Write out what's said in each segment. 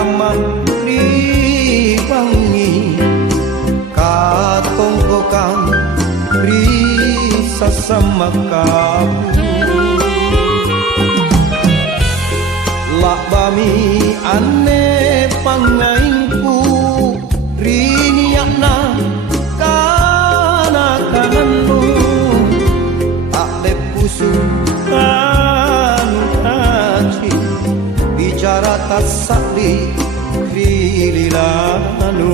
kamang ribangi katong kokang risa sama kamu lak bami ane pangaingku riniakna kana kananmu tak lepusu anu taci bicara tak sakdi krililanu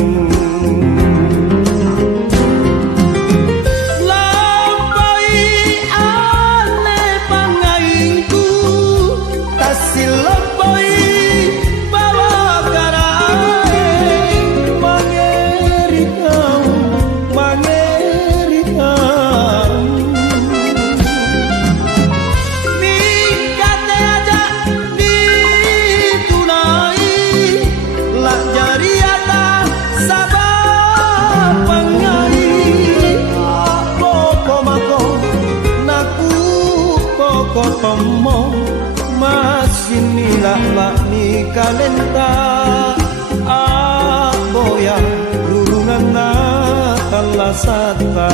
kotomo masih nilak ni kalenta aboya rurungan na talasata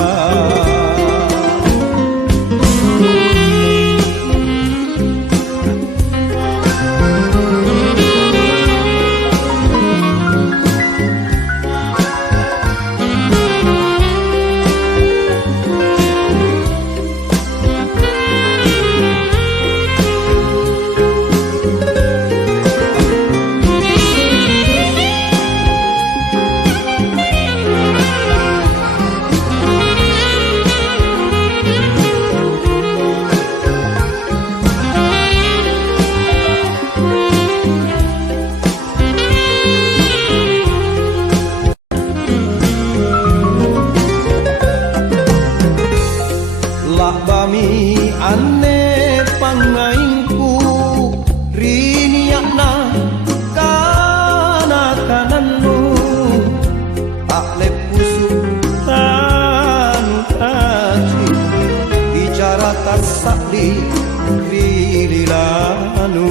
bami ane pangaingku riniakna kana kananmu tak lepusu tanu taci bicara tak sakdi krililanu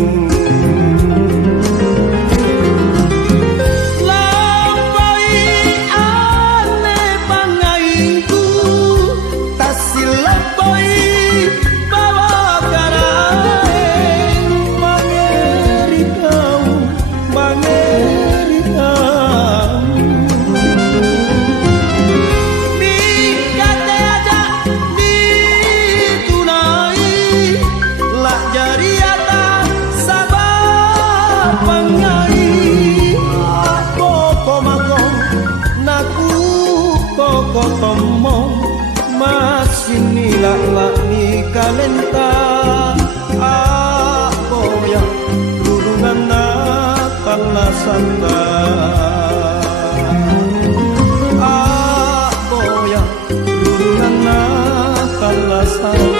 kotomo masih nilak ni kalenta aboya rurungan na talasanta aboya rurungan na talasanta